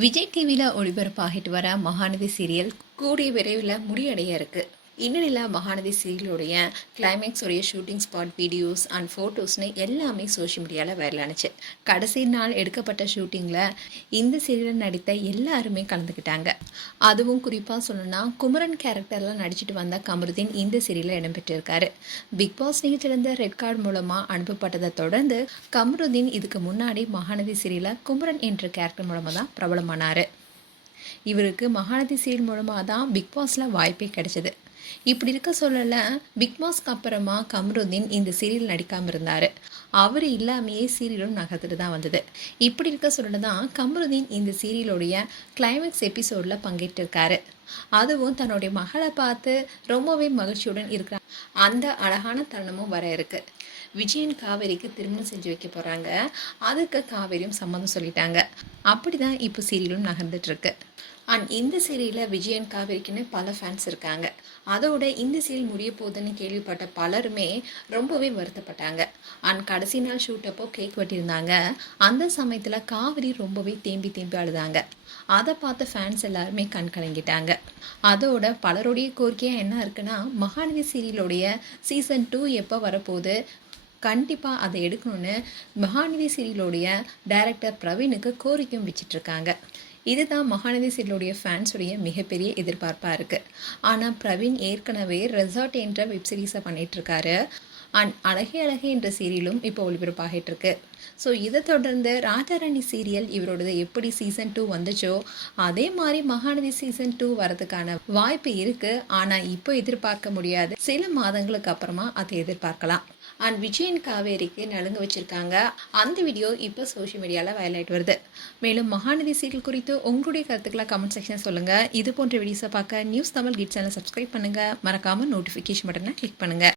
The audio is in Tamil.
விஜய் டிவியில் ஒளிபரப்பாகிட்டு வர மகாநதி சீரியல் கூடிய விரைவில் முடிவடைய இருக்கு. இந்நிலையில் மகாநதி சீரியலுடைய கிளைமேக்ஸ் உடைய ஷூட்டிங் ஸ்பாட் வீடியோஸ் அண்ட் ஃபோட்டோஸ்னு எல்லாமே சோஷியல் மீடியாவில் வைரல் ஆனிச்சு. கடைசி நாள் எடுக்கப்பட்ட ஷூட்டிங்கில் இந்த சீரியலில் நடித்த எல்லாருமே கலந்துக்கிட்டாங்க. அதுவும் குறிப்பாக சொல்லணும்னா குமரன் கேரக்டரில் நடிச்சிட்டு வந்த கமருதீன் இந்த சீரியலில் இடம்பெற்றிருக்காரு. பிக் பாஸ் நிகழ்ச்சியிலிருந்து ரெட் கார்டு மூலமாக அனுப்பப்பட்டதை தொடர்ந்து கமருதீன் இதுக்கு முன்னாடி மகாநதி சீரியலில் குமரன் என்ற கேரக்டர் மூலமாக தான் பிரபலமானார். இவருக்கு மகாநதி சீரியல் மூலமாக தான் பிக் பாஸில் வாய்ப்பே கிடைச்சது. இப்படி இருக்க சொல்லல பிக் பாஸ்க்கு அப்புறமா கமருதீன் இந்த சீரியல் நடிக்காமல் இருந்தார். அவர் இல்லாமையே சீரியலும் நகர்த்துட்டு தான் வந்தது. இப்படி இருக்க சொல்ல தான் கமருதீன் இந்த சீரியலுடைய கிளைமேக்ஸ் எபிசோடில் பங்கேற்றிருக்காரு. அதுவும் தன்னுடைய மகளை பார்த்து ரொம்பவே மகிழ்ச்சியுடன் இருக்கிறார். அந்த அழகான தருணமும் வர இருக்கு. விஜயன் காவேரிக்கு திருமணம் செஞ்சு வைக்க போகிறாங்க. அதுக்கு காவேரியும் சம்மதம் சொல்லிட்டாங்க. அப்படி தான் இப்போ சீரியலும் நகர்ந்துட்டு இருக்கு. அண்ட் இந்த சீரியலில் விஜயன் காவேரிக்குன்னு பல ஃபேன்ஸ் இருக்காங்க. அதோட இந்த சீரியல் முடிய போகுதுன்னு கேள்விப்பட்ட பலருமே ரொம்பவே வருத்தப்பட்டாங்க. அண்ட் கடைசி நாள் ஷூட் அப்போ கேக் வெட்டியிருந்தாங்க. அந்த சமயத்தில் காவேரி ரொம்பவே தேம்பி அழுதாங்க. அதை பார்த்த ஃபேன்ஸ் எல்லாருமே கண் கலங்கிட்டாங்க. அதோட பலருடைய கோரிக்கையாக என்ன இருக்குன்னா, மகாநதி சீரியலுடைய சீசன் 2 எப்போ வரப்போகுது, கண்டிப்பாக அதை எடுக்கணும்னு மகாநதி சீரியலுடைய டைரக்டர் பிரவீனுக்கு கோரிக்கையும் வச்சிட்ருக்காங்க. இதுதான் மகாநதி சீரியலுடைய ஃபேன்ஸுடைய மிகப்பெரிய எதிர்பார்ப்பாக இருக்குது. ஆனால் பிரவீன் ஏற்கனவே ரெசார்ட் என்ற வெப்சீரிஸை பண்ணிகிட்ருக்காரு. அண்ட் அழகே அழகே என்ற சீரியலும் இப்போ ஒளிபரப்பாகிட்டுருக்கு. ஸோ இதை தொடர்ந்து ராஜாராணி சீரியல் இவரோடது எப்படி சீசன் 2 வந்துச்சோ அதே மாதிரி மகாநதி சீசன் 2 வரதுக்கான வாய்ப்பு இருக்குது. ஆனால் இப்போ எதிர்பார்க்க முடியாது. சில மாதங்களுக்கு அப்புறமா அதை எதிர்பார்க்கலாம். அண்ட் விஜயன் காவேரிக்கு நலுங்க வச்சுருக்காங்க. அந்த வீடியோ இப்போ சோஷியல் மீடியாவில் வைரல் ஆகிட்டு வருது. மேலும் மகாநதி சீரியல் குறித்து உங்களுடைய கருத்துக்களை கமெண்ட் செக்ஷன் சொல்லுங்கள். இது போன்ற வீடியோஸை பார்க்க நியூஸ் தமிழ் கிட் சேனல் சப்ஸ்கிரைப் பண்ணுங்கள். மறக்காமல் நோட்டிஃபிகேஷன் பட்டனை கிளிக் பண்ணுங்கள்.